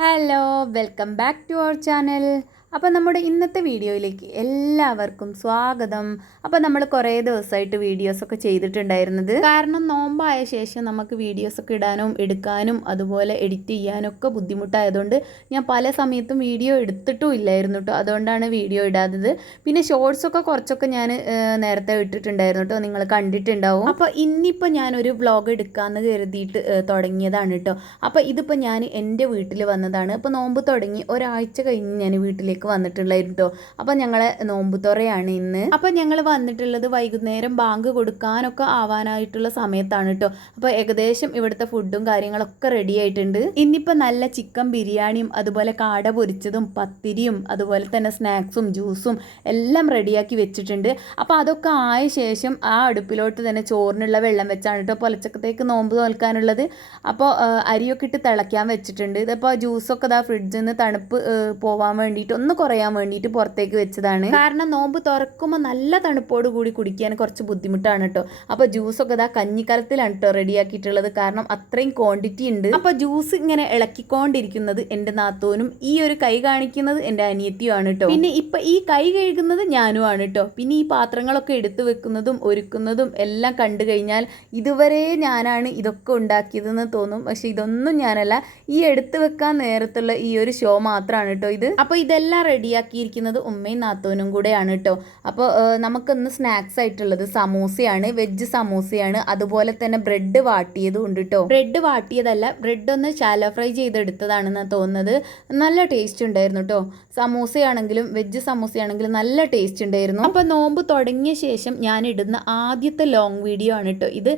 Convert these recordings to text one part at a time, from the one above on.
hello welcome back to our channel അപ്പോൾ നമ്മുടെ ഇന്നത്തെ വീഡിയോയിലേക്ക് എല്ലാവർക്കും സ്വാഗതം. അപ്പോൾ നമ്മൾ കുറേ ദിവസമായിട്ട് വീഡിയോസൊക്കെ ചെയ്തിട്ടുണ്ടായിരുന്നത്. കാരണം നോമ്പായ ശേഷം നമുക്ക് വീഡിയോസൊക്കെ ഇടാനും എടുക്കാനും അതുപോലെ എഡിറ്റ് ചെയ്യാനൊക്കെ ബുദ്ധിമുട്ടായതുകൊണ്ട് ഞാൻ പല സമയത്തും വീഡിയോ എടുത്തിട്ടും ഇല്ലായിരുന്നു കേട്ടോ അതുകൊണ്ടാണ് വീഡിയോ ഇടാത്തത്. പിന്നെ ഷോർട്സൊക്കെ കുറച്ചൊക്കെ ഞാൻ നേരത്തെ ഇട്ടിട്ടുണ്ടായിരുന്നു കേട്ടോ നിങ്ങൾ കണ്ടിട്ടുണ്ടാവും. അപ്പോൾ ഇന്നിപ്പോൾ ഞാനൊരു വ്ളോഗ് എടുക്കാമെന്ന് കരുതിയിട്ട് തുടങ്ങിയതാണ് കേട്ടോ അപ്പോൾ ഇതിപ്പോൾ ഞാൻ എന്റെ വീട്ടിൽ വന്നതാണ്. അപ്പോൾ നോമ്പ് തുടങ്ങി ഒരാഴ്ച കഴിഞ്ഞ് ഞാൻ വീട്ടിലേക്ക് വന്നിട്ടുള്ളായിരുന്നു കേട്ടോ അപ്പോൾ ഞങ്ങളെ നോമ്പ് തുറയാണ് ഇന്ന്. അപ്പോൾ ഞങ്ങൾ വന്നിട്ടുള്ളത് വൈകുന്നേരം ബാങ്ക് കൊടുക്കാനൊക്കെ ആവാനായിട്ടുള്ള സമയത്താണ് കേട്ടോ അപ്പോൾ ഏകദേശം ഇവിടുത്തെ ഫുഡും കാര്യങ്ങളൊക്കെ റെഡി ആയിട്ടുണ്ട്. ഇന്നിപ്പോൾ നല്ല ചിക്കൻ ബിരിയാണിയും അതുപോലെ കാട പൊരിച്ചതും പത്തിരിയും അതുപോലെ തന്നെ സ്നാക്സും ജ്യൂസും എല്ലാം റെഡിയാക്കി വെച്ചിട്ടുണ്ട്. അപ്പോൾ അതൊക്കെ ആയ ശേഷം ആ അടുപ്പിലോട്ട് തന്നെ ചോറിനുള്ള വെള്ളം വെച്ചാണ് കേട്ടോ പൊലച്ചക്കത്തേക്ക് നോമ്പ് തോൽക്കാനുള്ളത്. അപ്പോൾ അരിയൊക്കെ ഇട്ട് തിളയ്ക്കാൻ വെച്ചിട്ടുണ്ട്. ഇതിപ്പോൾ ജ്യൂസൊക്കെ ഇതാ ഫ്രിഡ്ജിൽ നിന്ന് തണുപ്പ് പോവാൻ വേണ്ടിയിട്ട് ഒന്ന് കുറയാൻ വേണ്ടിയിട്ട് പുറത്തേക്ക് വെച്ചതാണ്. കാരണം നോമ്പ് തുറക്കുമ്പോൾ നല്ല തണുപ്പോട് കൂടി കുടിക്കാൻ കുറച്ച് ബുദ്ധിമുട്ടാണ് കേട്ടോ അപ്പോൾ ജ്യൂസൊക്കെ ഇതാ കഞ്ഞിക്കലത്തിലാണ് കേട്ടോ റെഡിയാക്കിയിട്ടുള്ളത്. കാരണം അത്രയും ക്വാണ്ടിറ്റി ഉണ്ട്. അപ്പോൾ ജ്യൂസ് ഇങ്ങനെ ഇളക്കിക്കൊണ്ടിരിക്കുന്നത് എന്റെ നാത്തോനും ഈ ഒരു കൈ കാണിക്കുന്നത് എന്റെ അനിയത്തിയുമാണ് കേട്ടോ പിന്നെ ഇപ്പൊ ഈ കൈ കഴുകുന്നത് ഞാനുമാണ് കേട്ടോ പിന്നെ ഈ പാത്രങ്ങളൊക്കെ എടുത്തു വെക്കുന്നതും ഒരുക്കുന്നതും എല്ലാം കണ്ടു കഴിഞ്ഞാൽ ഇതുവരെ ഞാനാണ് ഇതൊക്കെ ഉണ്ടാക്കിയതെന്ന് തോന്നും. പക്ഷെ ഇതൊന്നും ഞാനല്ല. ഈ എടുത്തു വെക്കാൻ നേരത്തുള്ള ഈ ഒരു ഷോ മാത്രമാണ് കേട്ടോ ഇത്. അപ്പോൾ ഇതെല്ലാം റെഡിയാക്കിയിരിക്കുന്നത് ഉമ്മയും നാത്തോനും കൂടെയാണ് കേട്ടോ അപ്പോൾ നമുക്കിന്ന് സ്നാക്സ് ആയിട്ടുള്ളത് സമൂസയാണ് വെജ് സമൂസയാണ് അതുപോലെ തന്നെ ബ്രെഡ് വാട്ടിയതും ഉണ്ട് കേട്ടോ ബ്രെഡ് വാട്ടിയതല്ല ബ്രെഡ് ഒന്ന് ശാലോ ഫ്രൈ ചെയ്തെടുത്തതാണെന്ന് തോന്നുന്നത്. നല്ല ടേസ്റ്റ് ഉണ്ടായിരുന്നു കേട്ടോ സമൂസയാണെങ്കിലും വെജ് സമൂസയാണെങ്കിലും നല്ല ടേസ്റ്റ് ഉണ്ടായിരുന്നു. അപ്പോൾ നോമ്പ് തുടങ്ങിയ ശേഷം ഞാൻ ഇടുന്ന ആദ്യത്തെ ലോങ് വീഡിയോ ആണ് കേട്ടോ ഇത്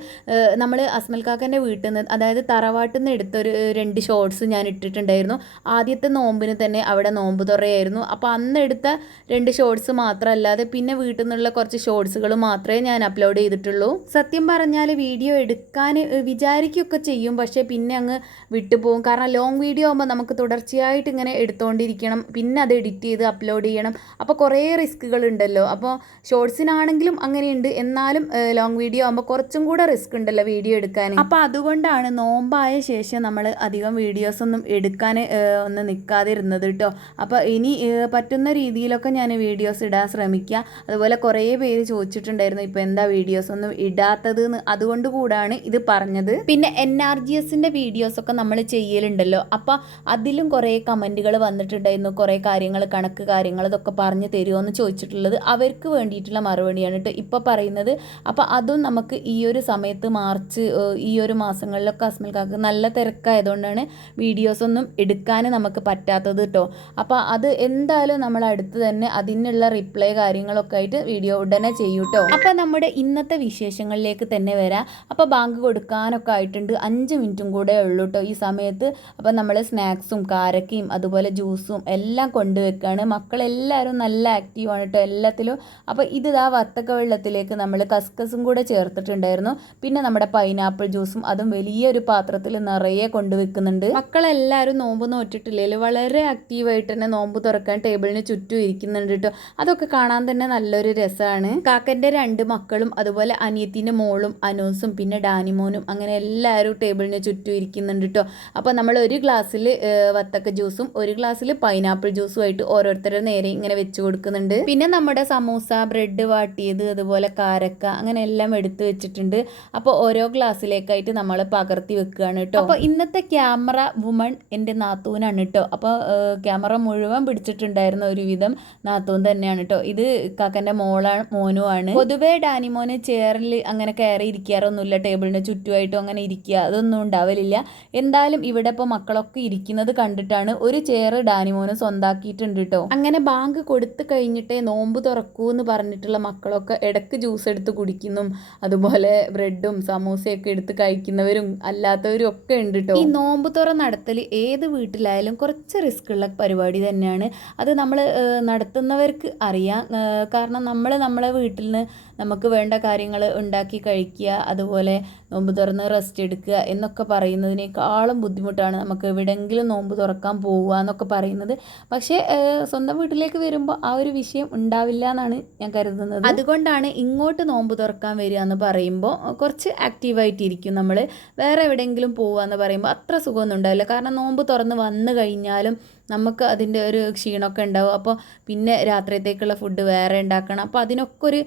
നമ്മൾ അസ്മൽ കാക്കന്റെ വീട്ടിൽ നിന്ന് അതായത് തറവാട്ടിൽ നിന്ന് എടുത്തൊരു രണ്ട് ഷോർട്സ് ഞാൻ ഇട്ടിട്ടുണ്ടായിരുന്നു ആദ്യത്തെ നോമ്പിന് തന്നെ അവിടെ നോമ്പ് തുറയായിരുന്നു അപ്പോൾ അന്ന് എടുത്ത രണ്ട് ഷോർട്സ് മാത്രമല്ലാതെ പിന്നെ വീട്ടിൽ നിന്നുള്ള കുറച്ച് ഷോർട്സുകൾ മാത്രമേ ഞാൻ അപ്ലോഡ് ചെയ്തിട്ടുള്ളൂ. സത്യം പറഞ്ഞാൽ വീഡിയോ എടുക്കാൻ വിചാരിക്കുകയൊക്കെ ചെയ്യും. പക്ഷേ പിന്നെ അങ്ങ് വിട്ടുപോകും. കാരണം ലോങ് വീഡിയോ ആകുമ്പോൾ നമുക്ക് തുടർച്ചയായിട്ട് ഇങ്ങനെ എടുത്തുകൊണ്ടിരിക്കണം പിന്നെ അത് എഡിറ്റ് ചെയ്ത് അപ്ലോഡ് ചെയ്യണം. അപ്പോൾ കുറേ റിസ്ക്കുകൾ ഉണ്ടല്ലോ. അപ്പോൾ ഷോർട്സിനാണെങ്കിലും അങ്ങനെയുണ്ട്. എന്നാലും ലോങ് വീഡിയോ ആകുമ്പോൾ കുറച്ചും കൂടെ റിസ്ക് ഉണ്ടല്ലോ വീഡിയോ എടുക്കാൻ അപ്പോൾ അതുകൊണ്ടാണ് നോമ്പായ ശേഷം നമ്മൾ അധികം വീഡിയോസ് ഒന്നും എടുക്കാൻ ഒന്ന് നിൽക്കാതിരുന്നത് കേട്ടോ അപ്പോൾ ഇനി പറ്റുന്ന രീതിയിലൊക്കെ ഞാൻ വീഡിയോസ് ഇടാൻ ശ്രമിക്കുക അതുപോലെ കുറേ പേര് ചോദിച്ചിട്ടുണ്ടായിരുന്നു ഇപ്പോൾ എന്താ വീഡിയോസ് ഒന്നും ഇടാത്തത് അതുകൊണ്ട് കൂടാണ് ഇത് പറഞ്ഞത്. പിന്നെ എൻ ആർ ജി എസിന്റെ വീഡിയോസൊക്കെ നമ്മൾ ചെയ്യലുണ്ടല്ലോ. അപ്പോൾ അതിലും കുറേ കമന്റുകൾ വന്നിട്ടുണ്ടായിരുന്നു. കുറേ കാര്യങ്ങൾ കണക്ക് കാര്യങ്ങൾ ഇതൊക്കെ പറഞ്ഞു തരുമോ എന്ന് ചോദിച്ചിട്ടുള്ളത് അവർക്ക് വേണ്ടിയിട്ടുള്ള മറുപടിയാണ് കേട്ടോ ഇപ്പോൾ പറയുന്നത്. അപ്പോൾ അതും നമുക്ക് ഈ ഒരു സമയത്ത് മാർച്ച് ഈ ഒരു മാസങ്ങളിലൊക്കെ അസ്മൽ കാക്ക് നല്ല തിരക്കായതുകൊണ്ടാണ് വീഡിയോസൊന്നും എടുക്കാൻ നമുക്ക് പറ്റാത്തത് കേട്ടോ അപ്പോൾ അത് എന്തായാലും നമ്മൾ അടുത്ത് തന്നെ അതിനുള്ള റിപ്ലൈ കാര്യങ്ങളൊക്കെ ആയിട്ട് വീഡിയോ ഉടനെ ചെയ്യൂട്ടോ. അപ്പൊ അപ്പോൾ നമ്മുടെ ഇന്നത്തെ വിശേഷങ്ങളിലേക്ക് തന്നെ വരാം. അപ്പോൾ ബാങ്ക് കൊടുക്കാനൊക്കെ ആയിട്ടുണ്ട്. അഞ്ച് മിനിറ്റും കൂടെ ഉള്ളൂ കേട്ടോ ഈ സമയത്ത്. അപ്പോൾ നമ്മൾ സ്നാക്സും കാരക്കയും അതുപോലെ ജ്യൂസും എല്ലാം കൊണ്ടുവെക്കുകയാണ് മക്കളെല്ലാവരും നല്ല ആക്റ്റീവാണ് കേട്ടോ എല്ലാത്തിലും. അപ്പോൾ ഇത് ആ വത്തക്ക വെള്ളത്തിലേക്ക് നമ്മൾ കസ്കസും കൂടെ ചേർത്തിട്ടുണ്ടായിരുന്നു. പിന്നെ നമ്മുടെ പൈനാപ്പിൾ ജ്യൂസും അതും വലിയൊരു പാത്രത്തിൽ നിറയെ കൊണ്ടുവെക്കുന്നുണ്ട് മക്കളെല്ലാവരും നോമ്പ് നോറ്റിട്ടില്ലെങ്കിൽ വളരെ ആക്റ്റീവായിട്ട് തന്നെ നോമ്പ് തുറക്കാൻ ടേബിളിന് ചുറ്റും ഇരിക്കുന്നുണ്ട് കേട്ടോ. അതൊക്കെ കാണാൻ തന്നെ നല്ലൊരു രസമാണ് കാക്കന്റെ രണ്ട് മക്കളും അതുപോലെ അനിയത്തിന്റെ മോളും അനൂസും പിന്നെ ഡാനിമോനും അങ്ങനെ എല്ലാവരും ടേബിളിന് ചുറ്റും ഇരിക്കുന്നുണ്ട് കേട്ടോ. അപ്പോൾ നമ്മൾ ഒരു ഗ്ലാസ്സിൽ വത്തക്ക ജ്യൂസും ഒരു ഗ്ലാസ്സിൽ പൈനാപ്പിൾ ജ്യൂസും ആയിട്ട് ഓരോരുത്തരുടെ നേരെ ഇങ്ങനെ വെച്ച് കൊടുക്കുന്നുണ്ട്. പിന്നെ നമ്മുടെ സമൂസ ബ്രെഡ് വാട്ടിയത് അതുപോലെ കാരക്ക അങ്ങനെ എല്ലാം എടുത്ത് വെച്ചിട്ടുണ്ട്. അപ്പോൾ ഓരോ ഗ്ലാസ്സിലേക്കായിട്ട് നമ്മൾ പകർത്തി വെക്കുകയാണ് കേട്ടോ. അപ്പോൾ ഇന്നത്തെ ക്യാമറ വുമൺ എന്റെ നാത്തൂനാണ് കേട്ടോ. അപ്പോൾ ക്യാമറ മുഴുവൻ പിടിച്ചിട്ടുണ്ടായിരുന്ന ഒരുവിധം നാത്തൂൻ തന്നെയാണ് കേട്ടോ ഇത് കാക്കന്റെ മോളാണ് മോനും ആണ് പൊതുവെ ഡാനിമോന് ചെയറിൽ അങ്ങനെ കയറി ഇരിക്കാറൊന്നുമില്ല ടേബിളിന് ചുറ്റുമായിട്ടും അങ്ങനെ ഇരിക്കുക അതൊന്നും ഉണ്ടാവലില്ല. എന്തായാലും ഇവിടെ ഇപ്പോൾ മക്കളൊക്കെ ഇരിക്കുന്നത് കണ്ടിട്ടാണ് ഒരു ചെയർ ഡാനിമോന് സ്വന്താക്കിയിട്ടുണ്ട് കേട്ടോ അങ്ങനെ ബാങ്ക് കൊടുത്തു കഴിഞ്ഞിട്ടേ നോമ്പ് തുറക്കൂ എന്ന് പറഞ്ഞിട്ടുള്ള മക്കളൊക്കെ ഇടയ്ക്ക് ജ്യൂസ് എടുത്ത് കുടിക്കുന്നു. അതുപോലെ ബ്രെഡും സമൂസയൊക്കെ എടുത്ത് കഴിക്കുന്നവരും അല്ലാത്തവരും ഒക്കെ ഉണ്ട് കേട്ടോ ഈ നോമ്പ് തുറ നടത്തൽ ഏത് വീട്ടിലായാലും കുറച്ച് റിസ്ക് ഉള്ള പരിപാടി തന്നെയാണ്. അത് നമ്മൾ നടത്തുന്നവർക്ക് അറിയാം. കാരണം നമ്മൾ നമ്മളെ വീട്ടിൽ നിന്ന് നമുക്ക് വേണ്ട കാര്യങ്ങൾ ഉണ്ടാക്കി കഴിക്കുക അതുപോലെ നോമ്പ് തുറന്ന് റെസ്റ്റ് എടുക്കുക എന്നൊക്കെ പറയുന്നതിനേക്കാളും ബുദ്ധിമുട്ടാണ്. നമുക്ക് എവിടെയെങ്കിലും നോമ്പ് തുറക്കാൻ പോവുക എന്നൊക്കെ പറയുന്നത്. പക്ഷേ സ്വന്തം വീട്ടിലേക്ക് വരുമ്പോൾ ആ ഒരു വിഷയം ഉണ്ടാവില്ല എന്നാണ് ഞാൻ കരുതുന്നത്. അതുകൊണ്ടാണ് ഇങ്ങോട്ട് നോമ്പ് തുറക്കാൻ വരിക എന്ന് പറയുമ്പോൾ കുറച്ച് ആക്റ്റീവായിട്ടിരിക്കും നമ്മൾ. വേറെ എവിടെയെങ്കിലും പോവുക എന്ന് പറയുമ്പോൾ അത്ര സുഖമൊന്നും ഉണ്ടാവില്ല. കാരണം നോമ്പ് തുറന്ന് വന്നു കഴിഞ്ഞാലും നമുക്ക് അതിന്റെ ഒരു ക്ഷീണമൊക്കെ ഉണ്ടാവും. അപ്പോൾ പിന്നെ രാത്രിയത്തേക്കുള്ള ഫുഡ് വേറെ ഉണ്ടാക്കണം. അപ്പോൾ അതിനൊക്കെ ഒരു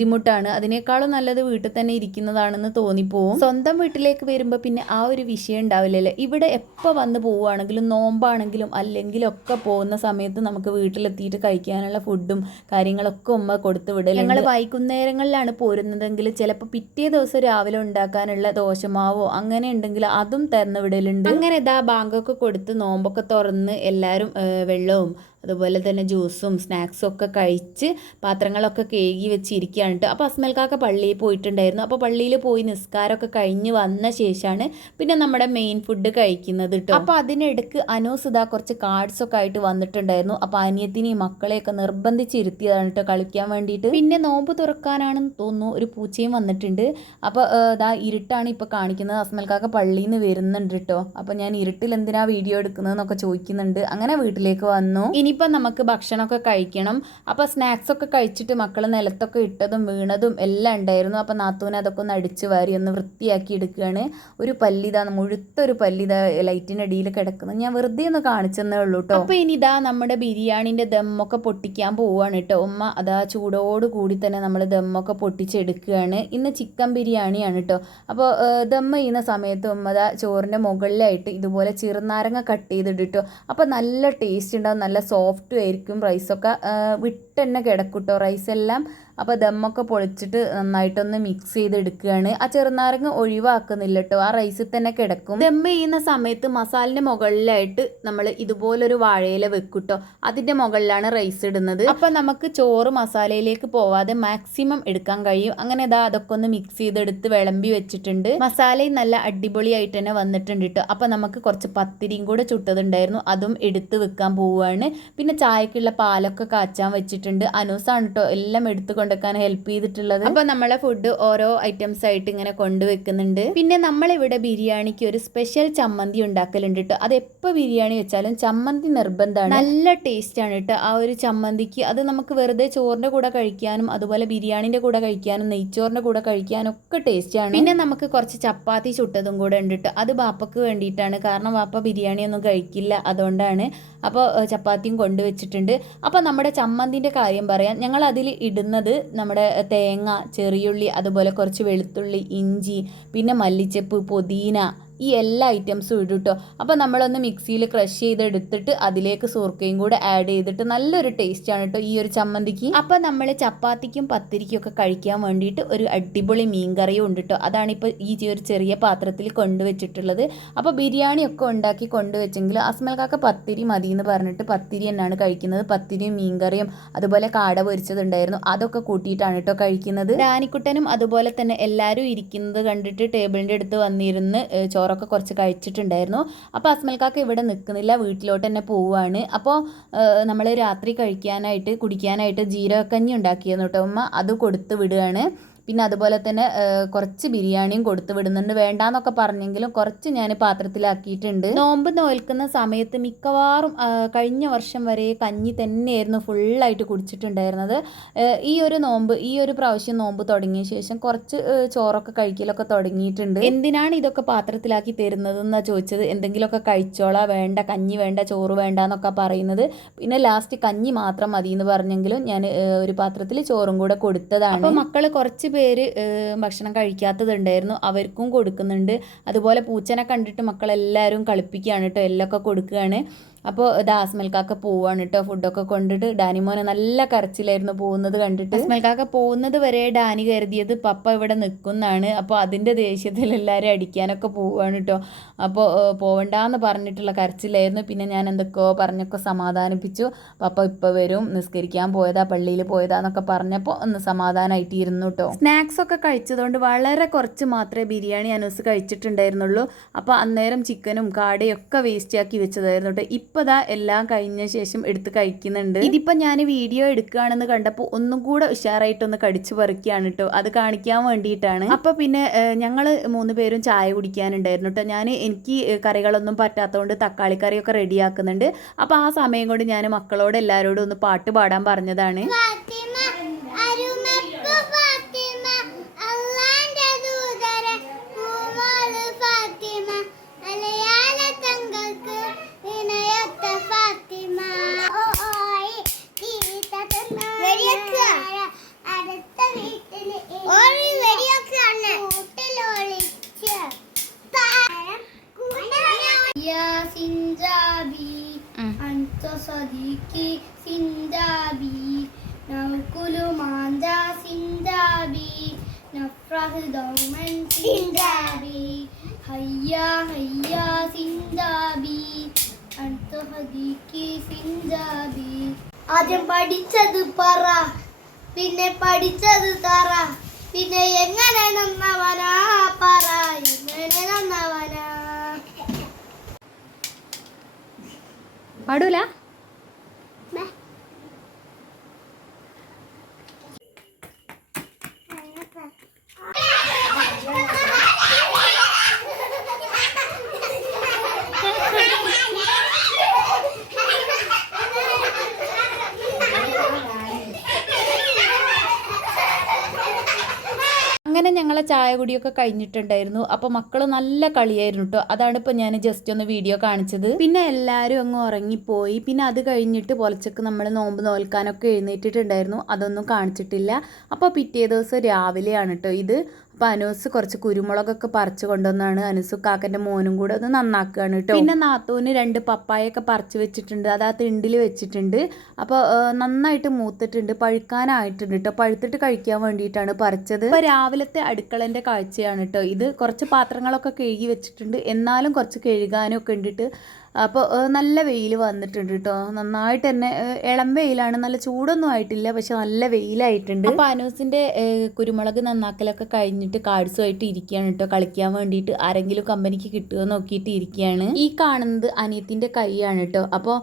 ബുദ്ധിമുട്ടാണ്. അതിനേക്കാളും നല്ലത് വീട്ടിൽ തന്നെ ഇരിക്കുന്നതാണെന്ന് തോന്നിപ്പോവും. സ്വന്തം വീട്ടിലേക്ക് വരുമ്പോൾ പിന്നെ ആ ഒരു വിഷയം ഉണ്ടാവില്ലല്ലോ. ഇവിടെ എപ്പോൾ വന്ന് പോവുകയാണെങ്കിലും നോമ്പാണെങ്കിലും അല്ലെങ്കിലും ഒക്കെ പോകുന്ന സമയത്ത് നമുക്ക് വീട്ടിലെത്തിയിട്ട് കഴിക്കാനുള്ള ഫുഡും കാര്യങ്ങളൊക്കെ ഉമ്മ കൊടുത്തു വിടൽ ഞങ്ങൾ വൈകുന്നേരങ്ങളിലാണ് പോരുന്നതെങ്കിൽ ചിലപ്പോൾ പിറ്റേ ദിവസം രാവിലെ ഉണ്ടാക്കാനുള്ള ദോശമാവോ അങ്ങനെ ഉണ്ടെങ്കിൽ അതും തന്നു വിടലുണ്ട്. അങ്ങനെ ഇതാ ബാങ്കൊക്കെ കൊടുത്ത് നോമ്പൊക്കെ തുറന്ന് എല്ലാവരും വെള്ളവും അതുപോലെ തന്നെ ജ്യൂസും സ്നാക്സും ഒക്കെ കഴിച്ച് പാത്രങ്ങളൊക്കെ കേകി വെച്ചിരിക്കുകയാണ് അപ്പോൾ അസ്മൽക്കാക്ക പള്ളിയിൽ പോയിട്ടുണ്ടായിരുന്നു. അപ്പോൾ പള്ളിയിൽ പോയി നിസ്കാരമൊക്കെ കഴിഞ്ഞ് വന്ന ശേഷമാണ് പിന്നെ നമ്മുടെ മെയിൻ ഫുഡ് കഴിക്കുന്നത് കേട്ടോ അപ്പോൾ അതിനിടയ്ക്ക് അനൂസ് കുറച്ച് കാർഡ്സൊക്കെ ആയിട്ട് വന്നിട്ടുണ്ടായിരുന്നു. അപ്പോൾ അനിയത്തിനെയും മക്കളെയൊക്കെ നിർബന്ധിച്ചിരുത്തിയതാണ് കേട്ടോ കളിക്കാൻ വേണ്ടിയിട്ട്. പിന്നെ നോമ്പ് തുറക്കാനാണെന്ന് തോന്നുന്നു ഒരു പൂച്ചയും വന്നിട്ടുണ്ട്. അപ്പോൾ ഇതാ ഇരുട്ടാണ് ഇപ്പോൾ കാണിക്കുന്നത്. അസ്മൽക്കാക്ക പള്ളിയിൽ നിന്ന് വരുന്നുണ്ട് കേട്ടോ അപ്പോൾ ഞാൻ ഇരുട്ടിൽ എന്തിനാ വീഡിയോ എടുക്കുന്നതെന്നൊക്കെ ചോദിക്കുന്നുണ്ട്. അങ്ങനെ വീട്ടിലേക്ക് വന്നു. ഇനിയിപ്പോൾ നമുക്ക് ഭക്ഷണമൊക്കെ കഴിക്കണം. അപ്പോൾ സ്നാക്സ് ഒക്കെ കഴിച്ചിട്ട് മക്കൾ നിലത്തൊക്കെ ഇട്ടതും വീണതും എല്ലാം ഉണ്ടായിരുന്നു. അപ്പോൾ നാത്തൂന് അതൊക്കെ ഒന്ന് അടിച്ചു വാരി ഒന്ന് വൃത്തിയാക്കി എടുക്കുകയാണ്. ഒരു പല്ലിതാ മുഴുത്തൊരു പല്ലിതാ ലൈറ്റിന്റെ അടിയിൽ കിടക്കുന്നത്. ഞാൻ വെറുതെ ഒന്ന് കാണിച്ചെന്നേ ഉള്ളൂ കേട്ടോ അപ്പോൾ ഇനി ഇതാ നമ്മുടെ ബിരിയാണിന്റെ ദമ്മൊക്കെ പൊട്ടിക്കാൻ പോവുകയാണ് കേട്ടോ ഉമ്മ അതാ ചൂടോട് കൂടി തന്നെ നമ്മൾ ദമ്മൊക്കെ പൊട്ടിച്ചെടുക്കുകയാണ്. ഇന്ന് ചിക്കൻ ബിരിയാണിയാണ് കേട്ടോ അപ്പോൾ ദമ്മ ചെയ്യുന്ന സമയത്ത് ഉമ്മ ദാ ചോറിന്റെ മുകളിലായിട്ട് ഇതുപോലെ ചെറുനാരങ്ങ കട്ട് ചെയ്തിട്ട് കേട്ടോ അപ്പോൾ നല്ല ടേസ്റ്റ് ഉണ്ടാവും. നല്ല സോഫ്റ്റും ആയിരിക്കും. റൈസൊക്കെ വിട്ട് തന്നെ കിടക്കും കേട്ടോ റൈസ് എല്ലാം അപ്പോൾ ദമ്മൊക്കെ പൊളിച്ചിട്ട് നന്നായിട്ടൊന്ന് മിക്സ് ചെയ്തെടുക്കുകയാണ്. ആ ചെറുനാരങ്ങ ഒഴിവാക്കുന്നില്ല കേട്ടോ ആ റൈസിൽ തന്നെ കിടക്കും. ദമ്മ് ചെയ്യുന്ന സമയത്ത് മസാലിന്റെ മുകളിലായിട്ട് നമ്മൾ ഇതുപോലൊരു വാഴയില വെക്കും കേട്ടോ അതിന്റെ മുകളിലാണ് റൈസ് ഇടുന്നത്. അപ്പം നമുക്ക് ചോറ് മസാലയിലേക്ക് പോവാതെ മാക്സിമം എടുക്കാൻ കഴിയും. അങ്ങനെ ഇതാ അതൊക്കെ ഒന്ന് മിക്സ് ചെയ്തെടുത്ത് വിളമ്പി വെച്ചിട്ടുണ്ട്. മസാലയും നല്ല അടിപൊളിയായിട്ട് തന്നെ വന്നിട്ടുണ്ട് കേട്ടോ അപ്പം നമുക്ക് കുറച്ച് പത്തിരിയും കൂടെ ചുട്ടതുണ്ടായിരുന്നു. അതും എടുത്ത് വെക്കാൻ പോവുകയാണ് പിന്നെ ചായക്കുള്ള പാലൊക്കെ കാച്ചാൻ വെച്ചിട്ടുണ്ട്. അനൂസാണ് കേട്ടോ എല്ലാം എടുത്ത് കൊണ്ടുവെക്കാൻ ഹെൽപ്പ് ചെയ്തിട്ടുള്ളത്. അപ്പോൾ നമ്മളെ ഫുഡ് ഓരോ ഐറ്റംസ് ആയിട്ട് ഇങ്ങനെ കൊണ്ടുവെക്കുന്നുണ്ട്. പിന്നെ നമ്മളിവിടെ ബിരിയാണിക്ക് ഒരു സ്പെഷ്യൽ ചമ്മന്തി ഉണ്ടാക്കലുണ്ട് കേട്ടോ അത് എപ്പോൾ ബിരിയാണി വെച്ചാലും ചമ്മന്തി നിർബന്ധമാണ് നല്ല ടേസ്റ്റ് ആണ് കേട്ടോ ആ ഒരു ചമ്മന്തിക്ക് അത് നമുക്ക് വെറുതെ ചോറിന്റെ കൂടെ കഴിക്കാനും അതുപോലെ ബിരിയാണിന്റെ കൂടെ കഴിക്കാനും നെയ്ച്ചോറിന്റെ കൂടെ കഴിക്കാനും ഒക്കെ ടേസ്റ്റാണ് പിന്നെ നമുക്ക് കുറച്ച് ചപ്പാത്തി ചുട്ടതും കൂടെ ഉണ്ട് കേട്ടോ അത് ബാപ്പക്ക് വേണ്ടിയിട്ടാണ്. കാരണം ബാപ്പ ബിരിയാണി ഒന്നും കഴിക്കില്ല അതുകൊണ്ടാണ്. അപ്പോൾ ചപ്പാത്തിയും കൊണ്ടുവച്ചിട്ടുണ്ട് അപ്പോൾ നമ്മുടെ ചമ്മന്തിന്റെ കാര്യം പറയാം. ഞങ്ങൾ അതിൽ ഇടുന്നത് നമ്മുടെ തേങ്ങ ചെറിയുള്ളി അതുപോലെ കുറച്ച് വെളുത്തുള്ളി ഇഞ്ചി പിന്നെ മല്ലിച്ചപ്പ് പുതിന ഈ എല്ലാ ഐറ്റംസും ഇടും കേട്ടോ അപ്പോൾ നമ്മളൊന്ന് മിക്സിയിൽ ക്രഷ് ചെയ്തെടുത്തിട്ട് അതിലേക്ക് സുർക്കയും കൂടെ ആഡ് ചെയ്തിട്ട് നല്ലൊരു ടേസ്റ്റാണ് കേട്ടോ ഈ ഒരു ചമ്മന്തിക്ക്. അപ്പോൾ നമ്മൾ ചപ്പാത്തിക്കും പത്തിരിക്കും ഒക്കെ കഴിക്കാൻ വേണ്ടിയിട്ട് ഒരു അടിപൊളി മീൻ കറിയും ഉണ്ട് കേട്ടോ അതാണ് ഇപ്പോൾ ഈ ഒരു ചെറിയ പാത്രത്തിൽ കൊണ്ടുവച്ചിട്ടുള്ളത്. അപ്പോൾ ബിരിയാണി ഒക്കെ ഉണ്ടാക്കി കൊണ്ടുവച്ചെങ്കിൽ അസ്മൽക്കാക്ക പത്തിരി മതി എന്ന് പറഞ്ഞിട്ട് പത്തിരി തന്നെയാണ് കഴിക്കുന്നത്. പത്തിരിയും മീൻ കറിയും അതുപോലെ കാട പൊരിച്ചതുണ്ടായിരുന്നു. അതൊക്കെ കൂട്ടിയിട്ടാണ് കേട്ടോ കഴിക്കുന്നത്. റാനിക്കുട്ടനും അതുപോലെ തന്നെ എല്ലാവരും ഇരിക്കുന്നത് കണ്ടിട്ട് ടേബിളിന്റെ അടുത്ത് വന്നിരുന്ന് ഏഹ്, ചോറൊക്കെ കുറച്ച് കഴിച്ചിട്ടുണ്ടായിരുന്നു. അപ്പോൾ അസ്മൽക്കാക്ക് ഇവിടെ നിൽക്കുന്നില്ല വീട്ടിലോട്ട് തന്നെ പോവുകയാണ് അപ്പോൾ നമ്മൾ രാത്രി കഴിക്കാനായിട്ട് കുടിക്കാനായിട്ട് ജീരകക്കഞ്ഞി ഉണ്ടാക്കിയിരുന്നു കേട്ടോ ഉമ്മ. അത് കൊടുത്ത് വിടുകയാണ്. പിന്നെ അതുപോലെ തന്നെ കുറച്ച് ബിരിയാണിയും കൊടുത്തു വിടുന്നുണ്ട്. വേണ്ടാന്നൊക്കെ പറഞ്ഞെങ്കിലും കുറച്ച് ഞാൻ പാത്രത്തിലാക്കിയിട്ടുണ്ട്. നോമ്പ് നോൽക്കുന്ന സമയത്ത് മിക്കവാറും കഴിഞ്ഞ വർഷം വരെ കഞ്ഞി തന്നെയായിരുന്നു ഫുള്ളായിട്ട് കുടിച്ചിട്ടുണ്ടായിരുന്നത്. ഈ ഒരു നോമ്പ് ഈ ഒരു പ്രാവശ്യം നോമ്പ് തുടങ്ങിയ ശേഷം കുറച്ച് ചോറൊക്കെ കഴിക്കലൊക്കെ തുടങ്ങിയിട്ടുണ്ട്. എന്തിനാണ് ഇതൊക്കെ പാത്രത്തിലാക്കി തരുന്നത് എന്നാ ചോദിച്ചത്? എന്തെങ്കിലുമൊക്കെ കഴിച്ചോളാ. വേണ്ട കഞ്ഞി വേണ്ട ചോറ് വേണ്ട എന്നൊക്കെ പറയുന്നത്. പിന്നെ ലാസ്റ്റ് കഞ്ഞി മാത്രം മതി എന്ന് പറഞ്ഞെങ്കിലും ഞാൻ ഒരു പാത്രത്തിൽ ചോറും കൂടെ കൊടുത്തതാണ്. അപ്പോൾ മക്കൾ കുറച്ച് പേര് ഭക്ഷണം കഴിക്കാത്തതുണ്ടായിരുന്നു. അവർക്കും കൊടുക്കുന്നുണ്ട്. അതുപോലെ പൂച്ചനെ കണ്ടിട്ട് മക്കളെല്ലാവരും കളിപ്പിക്കുകയാണ് കേട്ടോ എല്ലൊക്കെ കൊടുക്കുകയാണ്. അപ്പോൾ ദാസ്മൽക്കാക്ക പോവാണ് കേട്ടോ ഫുഡൊക്കെ കൊണ്ടിട്ട് ഡാനി മോനെ നല്ല കരച്ചിലായിരുന്നു പോകുന്നത് കണ്ടിട്ട്. ദാസ്മൽക്കാക്ക പോകുന്നത് വരെ ഡാനി കരുതിയത് പപ്പ ഇവിടെ നിൽക്കുന്നതാണ് അപ്പോൾ അതിന്റെ ദേഷ്യത്തിൽ എല്ലാവരും അടിക്കാനൊക്കെ പോവാണ് കേട്ടോ അപ്പോൾ പോവണ്ടെന്ന് പറഞ്ഞിട്ടുള്ള കരച്ചിലായിരുന്നു. പിന്നെ ഞാൻ എന്തൊക്കെയോ പറഞ്ഞൊക്കെ സമാധാനിപ്പിച്ചു. പപ്പ ഇപ്പോൾ വരും നിസ്കരിക്കാൻ പോയതാ പള്ളിയിൽ പോയതാന്നൊക്കെ പറഞ്ഞപ്പോൾ ഒന്ന് സമാധാനമായിട്ട് ഇരുന്നു കേട്ടോ സ്നാക്സ് ഒക്കെ കഴിച്ചതുകൊണ്ട് വളരെ കുറച്ച് മാത്രമേ ബിരിയാണി അനൂസ് കഴിച്ചിട്ടുണ്ടായിരുന്നുള്ളൂ. അപ്പോൾ അന്നേരം ചിക്കനും കാടയും ഒക്കെ വേസ്റ്റ് ആക്കി വെച്ചതായിരുന്നു കേട്ടോ ഇപ്പൊ ഇതാ എല്ലാം കഴിഞ്ഞ ശേഷം എടുത്ത് കഴിക്കുന്നുണ്ട്. ഇതിപ്പോൾ ഞാൻ വീഡിയോ എടുക്കുകയാണെന്ന് കണ്ടപ്പോൾ ഒന്നും കൂടെ ഉഷാറായിട്ടൊന്ന് കടിച്ചു പറിക്കുകയാണ് കേട്ടോ അത് കാണിക്കാൻ വേണ്ടിയിട്ടാണ്. അപ്പൊ പിന്നെ ഞങ്ങൾ മൂന്ന് പേരും ചായ കുടിക്കാനുണ്ടായിരുന്നു കേട്ടോ ഞാൻ എനിക്ക് കറികളൊന്നും പറ്റാത്തതുകൊണ്ട് തക്കാളി കറിയൊക്കെ റെഡിയാക്കുന്നുണ്ട്. അപ്പൊ ആ സമയം കൊണ്ട് ഞാൻ മക്കളോട് എല്ലാവരോടും ഒന്ന് പാട്ട് പാടാൻ പറഞ്ഞതാണ്. സിന്ദാബി ഹയ്യാ ഹയ്യാ സിന്ദാബി അടുത്ത ഹദീക്ക് സിന്ദാബി ആദ്യം പഠിച്ചത് പറ പിന്നെ പഠിച്ചത് തറ പിന്നെ എങ്ങനെ നന്നവനാ പറ എങ്ങനെ നന്നവനാ പാടൂല ചായ കുടിയൊക്കെ കഴിഞ്ഞിട്ടുണ്ടായിരുന്നു. അപ്പോൾ മക്കൾ നല്ല കളിയായിരുന്നു കേട്ടോ അതാണ് ഇപ്പോൾ ഞാൻ ജസ്റ്റ് ഒന്ന് വീഡിയോ കാണിച്ചത്. പിന്നെ എല്ലാവരും അങ്ങ് ഉറങ്ങിപ്പോയി. പിന്നെ അത് കഴിഞ്ഞിട്ട് പൊലച്ചൊക്കെ നമ്മൾ നോമ്പ് നോൽക്കാനൊക്കെ എഴുന്നേറ്റിട്ടുണ്ടായിരുന്നു. അതൊന്നും കാണിച്ചിട്ടില്ല. അപ്പോൾ പിറ്റേ ദിവസം രാവിലെയാണ് കേട്ടോ ഇത്. അപ്പോൾ അനൂസ് കുറച്ച് കുരുമുളകൊക്കെ പറിച്ചു കൊണ്ടുവന്നാണ് അനൂസ് കാക്കന്റെ മോനും കൂടെ ഒന്ന് നന്നാക്കുകയാണ് കേട്ടോ പിന്നെ നാത്തൂന് രണ്ട് പപ്പായൊക്കെ പറിച്ചു വെച്ചിട്ടുണ്ട്. അത് ആ തിണ്ടിൽ വെച്ചിട്ടുണ്ട്. അപ്പോൾ നന്നായിട്ട് മൂത്തിട്ടുണ്ട്. പഴുക്കാനായിട്ടുണ്ട് കേട്ടോ പഴുത്തിട്ട് കഴിക്കാൻ വേണ്ടിയിട്ടാണ് പറിച്ചത്. അപ്പോൾ രാവിലത്തെ അടുക്കളന്റെ കാഴ്ചയാണ് കേട്ടോ ഇത് കുറച്ച് പാത്രങ്ങളൊക്കെ കഴുകി വെച്ചിട്ടുണ്ട്. എന്നാലും കുറച്ച് കഴുകാനൊക്കെ ഉണ്ടിട്ട് അപ്പോൾ നല്ല വെയിൽ വന്നിട്ടുണ്ട് കേട്ടോ നന്നായിട്ട് തന്നെ ഇളം വെയിലാണ്. നല്ല ചൂടൊന്നും ആയിട്ടില്ല പക്ഷെ നല്ല വെയിലായിട്ടുണ്ട്. അപ്പോൾ അനൂസിന്റെ കുരുമുളക് നന്നാക്കലൊക്കെ കഴിഞ്ഞിട്ട് കാഴ്സുമായിട്ട് ഇരിക്കുകയാണ് കേട്ടോ കളിക്കാൻ വേണ്ടിയിട്ട് ആരെങ്കിലും കമ്പനിക്ക് കിട്ടുമോ നോക്കിയിട്ട് ഇരിക്കുകയാണ്. ഈ കാണുന്നത് അനിയത്തിന്റെ കൈയാണ് കേട്ടോ അപ്പോൾ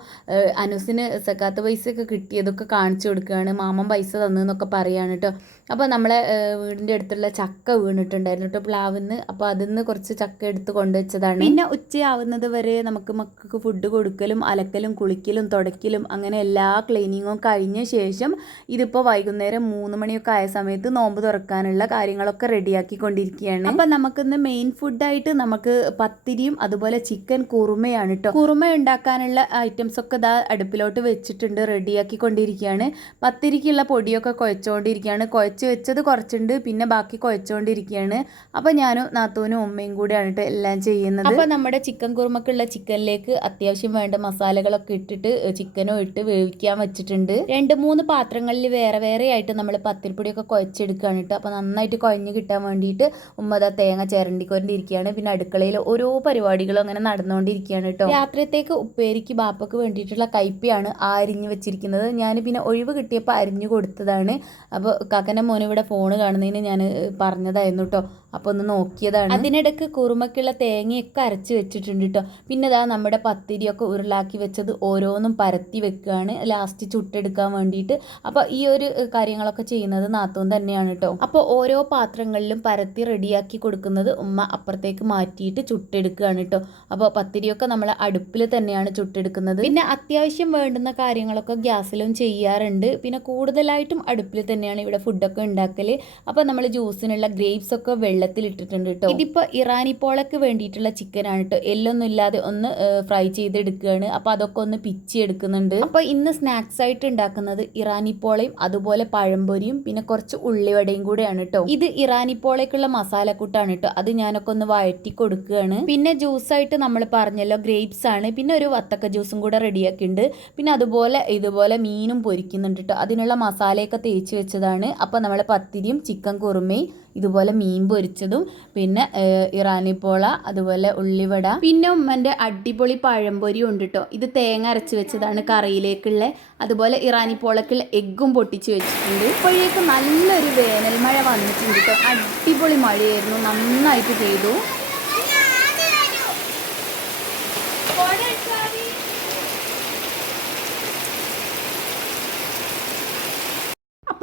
അനൂസിന് സക്കാത്ത പൈസയൊക്കെ കിട്ടിയതൊക്കെ കാണിച്ചു കൊടുക്കുകയാണ്. മാമൻ പൈസ തന്നെന്നൊക്കെ പറയുകയാണ് കേട്ടോ അപ്പോൾ നമ്മളെ വീടിന്റെ അടുത്തുള്ള ചക്ക വീണിട്ടുണ്ടായിരുന്നു കേട്ടോ പ്ലാവിന്ന്. അപ്പോൾ അതിൽ നിന്ന് കുറച്ച് ചക്ക എടുത്ത് കൊണ്ടുവച്ചതാണ്. പിന്നെ ഉച്ചയാവുന്നത് വരെ നമുക്ക് മക്കൾക്ക് ഫുഡ് കൊടുക്കലും അലക്കലും കുളിക്കലും തുടയ്ക്കലും അങ്ങനെ എല്ലാ ക്ലീനിങ്ങും കഴിഞ്ഞ ശേഷം ഇതിപ്പോൾ വൈകുന്നേരം മൂന്ന് മണിയൊക്കെ ആയ സമയത്ത് നോമ്പ് തുറക്കാനുള്ള കാര്യങ്ങളൊക്കെ റെഡിയാക്കി റെഡിയാക്കിക്കൊണ്ടിരിക്കുകയാണ്. അപ്പം നമുക്കിന്ന് മെയിൻ ഫുഡായിട്ട് നമുക്ക് പത്തിരിയും അതുപോലെ ചിക്കൻ കുറുമയാണ് കേട്ടോ. കുറുമ ഉണ്ടാക്കാനുള്ള ഐറ്റംസ് ഒക്കെ ഇതാ അടുപ്പിലോട്ട് വെച്ചിട്ടുണ്ട് റെഡിയാക്കി കൊണ്ടിരിക്കുകയാണ് പത്തിരിക്കുള്ള പൊടിയൊക്കെ കുഴച്ചുകൊണ്ടിരിക്കുകയാണ് കുഴച്ച് വെച്ചത് കുറച്ചുണ്ട്. പിന്നെ ബാക്കി കുഴച്ചുകൊണ്ടിരിക്കുകയാണ് അപ്പോൾ ഞാനും നാത്തൂനും ഉമ്മയും കൂടെയാണ് കേട്ടോ എല്ലാം ചെയ്യുന്നത്. അപ്പോൾ നമ്മുടെ ചിക്കൻ കുറുമക്കുള്ള ചിക്കനിലേക്ക് അത്യാവശ്യം വേണ്ട മസാലകളൊക്കെ ഇട്ടിട്ട് ചിക്കനും ഇട്ട് വേവിക്കാൻ വെച്ചിട്ടുണ്ട്. രണ്ട് മൂന്ന് പാത്രങ്ങളിൽ വേറെ വേറെ ആയിട്ട് നമ്മൾ പത്തിരിപ്പൊടിയൊക്കെ കുഴച്ചെടുക്കുകയാണ് കേട്ടോ. അപ്പോൾ നന്നായിട്ട് കുഴഞ്ഞ് കിട്ടാൻ വേണ്ടിയിട്ട് ഉമ്മത തേങ്ങ ചിരണ്ടിക്കൊണ്ടിരിക്കുകയാണ്. പിന്നെ അടുക്കളയിൽ ഓരോ പരിപാടികളും അങ്ങനെ നടന്നുകൊണ്ടിരിക്കുകയാണ് കേട്ടോ. രാത്രിയത്തേക്ക് ഉപ്പേരിക്ക് ബാപ്പക്ക് വേണ്ടിയിട്ടുള്ള കയ്പയാണ് ആരിഞ്ഞ് വെച്ചിരിക്കുന്നത്. ഞാൻ പിന്നെ ഒഴിവ് കിട്ടിയപ്പോൾ അരിഞ്ഞു കൊടുത്തതാണ്. അപ്പോൾ കാക്കന്റെ മോന് ഇവിടെ ഫോൺ കാണുന്നതിന് ഞാൻ പറഞ്ഞതായിരുന്നു കേട്ടോ അപ്പോൾ ഒന്ന് നോക്കിയതാണ്. അതിനിടയ്ക്ക് കുറുമക്കുള്ള തേങ്ങയൊക്കെ അരച്ച് വെച്ചിട്ടുണ്ട് കേട്ടോ പിന്നെ ഇതാ നമ്മുടെ പത്തിരിയൊക്കെ ഉരുളാക്കി വെച്ചത് ഓരോന്നും പരത്തി വെക്കുകയാണ് ലാസ്റ്റ് ചുട്ടെടുക്കാൻ വേണ്ടിയിട്ട്. അപ്പോൾ ഈ ഒരു കാര്യങ്ങളൊക്കെ ചെയ്യുന്നത് നാത്തൂൻ തന്നെയാണ് കേട്ടോ അപ്പോൾ ഓരോ പാത്രങ്ങളിലും പരത്തി റെഡിയാക്കി കൊടുക്കുന്നത് ഉമ്മ അപ്പുറത്തേക്ക് മാറ്റിയിട്ട് ചുട്ടെടുക്കുകയാണ് കേട്ടോ അപ്പോൾ പത്തിരിയൊക്കെ നമ്മൾ അടുപ്പിൽ തന്നെയാണ് ചുട്ടെടുക്കുന്നത്. പിന്നെ അത്യാവശ്യം വേണ്ടുന്ന കാര്യങ്ങളൊക്കെ ഗ്യാസിലും ചെയ്യാറുണ്ട്. പിന്നെ കൂടുതലായിട്ടും അടുപ്പിൽ തന്നെയാണ് ഇവിടെ ഫുഡൊക്കെ ഉണ്ടാക്കൽ അപ്പോൾ നമ്മൾ ജ്യൂസിനുള്ള ഗ്രേപ്സ് ഒക്കെ വെള്ളത്തിൽ ഇട്ടിട്ടുണ്ട് കേട്ടോ ഇതിപ്പോൾ ഇറാനി പോളക്ക് വേണ്ടിയിട്ടുള്ള ചിക്കനാണ് കേട്ടോ എല്ലൊന്നും ഇല്ലാതെ ഒന്ന് ഫ്രൈ ചെയ്തെടുക്കുകയാണ് അപ്പോൾ അതൊക്കെ ഒന്ന് പിച്ചി എടുക്കുന്നുണ്ട്. അപ്പോൾ ഇന്ന് സ്നാക്സ് ആയിട്ട് ഉണ്ടാക്കുന്നത് ഇറാനി പോളയും അതുപോലെ പഴംപൊരിയും പിന്നെ കുറച്ച് ഉള്ളിവടയും കൂടെയാണ് കേട്ടോ ഇത് ഇറാനി പോളയ്ക്കുള്ള മസാലക്കൂട്ടാണ് കേട്ടോ അത് ഞാനൊക്കെ ഒന്ന് വഴറ്റി കൊടുക്കുകയാണ്. പിന്നെ ജ്യൂസ് ആയിട്ട് നമ്മൾ പറഞ്ഞല്ലോ ഗ്രേപ്സ് ആണ്. പിന്നെ ഒരു വത്തക്ക ജ്യൂസും കൂടെ റെഡിയാക്കിയിട്ടുണ്ട് പിന്നെ അതുപോലെ ഇതുപോലെ മീനും പൊരിക്കുന്നുണ്ട് കേട്ടോ അതിനുള്ള മസാലയൊക്കെ തേച്ച് വെച്ചതാണ്. അപ്പോൾ നമ്മൾ പത്തിരിയും ചിക്കൻ കുറുമയും ഇതുപോലെ മീൻ പൊരിച്ചതും പിന്നെ ഇറാനിപ്പോള അതുപോലെ ഉള്ളിവട. പിന്നെ ഉമ്മന്റെ അടിപൊളി പഴംപൊരി ഉണ്ട് കേട്ടോ ഇത് തേങ്ങ അരച്ച് വെച്ചതാണ് കറിയിലേക്കുള്ള. അതുപോലെ ഇറാനിപ്പോളക്കുള്ള എഗ്ഗും പൊട്ടിച്ച് വെച്ചിട്ടുണ്ട്. ഇപ്പോഴേക്കും നല്ലൊരു വേനൽ മഴ വന്നിട്ടുണ്ട് കേട്ടോ അടിപൊളി മഴയായിരുന്നു. നന്നായിട്ട് പെയ്തു.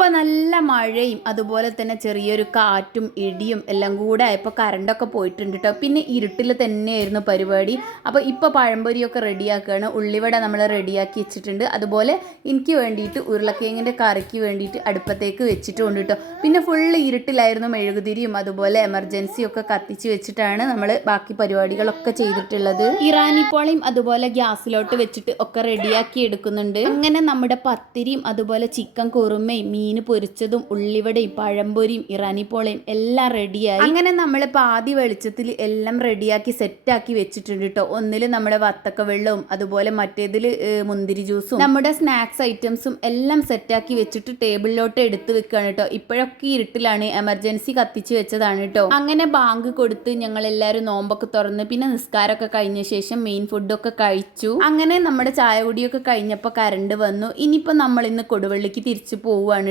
ഇപ്പം നല്ല മഴയും അതുപോലെ തന്നെ ചെറിയൊരു കാറ്റും ഇടിയും എല്ലാം കൂടെ ആയപ്പോൾ കറണ്ടൊക്കെ പോയിട്ടുണ്ട് കേട്ടോ പിന്നെ ഇരുട്ടിൽ തന്നെയായിരുന്നു പരിപാടി. അപ്പോൾ ഇപ്പോൾ പഴംപൊരിയൊക്കെ റെഡിയാക്കുകയാണ് ഉള്ളിവട നമ്മൾ റെഡിയാക്കി വെച്ചിട്ടുണ്ട്. അതുപോലെ എനിക്ക് വേണ്ടിയിട്ട് ഉരുളക്കിഴങ്ങിന്റെ കറിക്ക് വേണ്ടിയിട്ട് അടുപ്പത്തേക്ക് വെച്ചിട്ടുണ്ട് കേട്ടോ പിന്നെ ഫുള്ള് ഇരുട്ടിലായിരുന്നു മെഴുകുതിരിയും അതുപോലെ എമർജൻസിയൊക്കെ കത്തിച്ച് വെച്ചിട്ടാണ് നമ്മൾ ബാക്കി പരിപാടികളൊക്കെ ചെയ്തിട്ടുള്ളത്. ഇറാനിപ്പോളയും അതുപോലെ ഗ്യാസിലോട്ട് വെച്ചിട്ട് ഒക്കെ റെഡിയാക്കി എടുക്കുന്നുണ്ട്. അങ്ങനെ നമ്മുടെ പത്തിരിയും അതുപോലെ ചിക്കൻ കുറുമയും മീൻ പൊരിച്ചതും ഉള്ളിവടയും പഴംപൊരിയും ഇറാനി ഇറാനിപ്പോളയും എല്ലാം റെഡിയായി അങ്ങനെ നമ്മൾ പാതി വെളിച്ചത്തിൽ എല്ലാം റെഡിയാക്കി സെറ്റാക്കി വെച്ചിട്ടുണ്ട് കേട്ടോ ഒന്നിൽ നമ്മുടെ വത്തക്ക വെള്ളവും അതുപോലെ മറ്റേതിൽ മുന്തിരി ജ്യൂസും നമ്മുടെ സ്നാക്സ് ഐറ്റംസും എല്ലാം സെറ്റാക്കി വെച്ചിട്ട് ടേബിളിലോട്ട് എടുത്ത് വെക്കുകയാണ് കേട്ടോ ഇപ്പോഴൊക്കെ ഇരുട്ടിലാണ് എമർജൻസി കത്തിച്ച് വെച്ചതാണ് കേട്ടോ അങ്ങനെ ബാങ്ക് കൊടുത്ത് ഞങ്ങൾ എല്ലാവരും നോമ്പൊക്കെ തുറന്ന് പിന്നെ നിസ്കാരമൊക്കെ കഴിഞ്ഞ ശേഷം മെയിൻ ഫുഡൊക്കെ കഴിച്ചു. അങ്ങനെ നമ്മുടെ ചായ കുടിയൊക്കെ കഴിഞ്ഞപ്പോൾ കരണ്ട് വന്നു. ഇനിയിപ്പോൾ നമ്മൾ ഇന്ന് കൊടുവള്ളിക്ക് തിരിച്ചു പോവുകയാണ്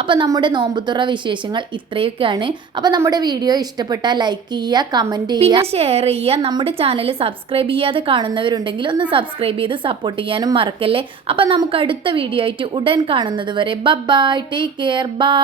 അപ്പോൾ നമ്മുടെ നോമ്പുതുറ വിശേഷങ്ങൾ ഇത്രയൊക്കെയാണ്. അപ്പോൾ നമ്മുടെ വീഡിയോ ഇഷ്ടപ്പെട്ടാൽ ലൈക്ക് ചെയ്യുക കമന്റ് ചെയ്യുക. ഷെയർ ചെയ്യുക. നമ്മുടെ ചാനൽ സബ്സ്ക്രൈബ് ചെയ്യാതെ കാണുന്നവരുണ്ടെങ്കിൽ ഒന്ന് സബ്സ്ക്രൈബ് ചെയ്ത് സപ്പോർട്ട് ചെയ്യാനും മറക്കല്ലേ? അപ്പോൾ നമുക്ക് അടുത്ത വീഡിയോ ആയിട്ട് ഉടൻ കാണുന്നത് വരെ. Bye take care bye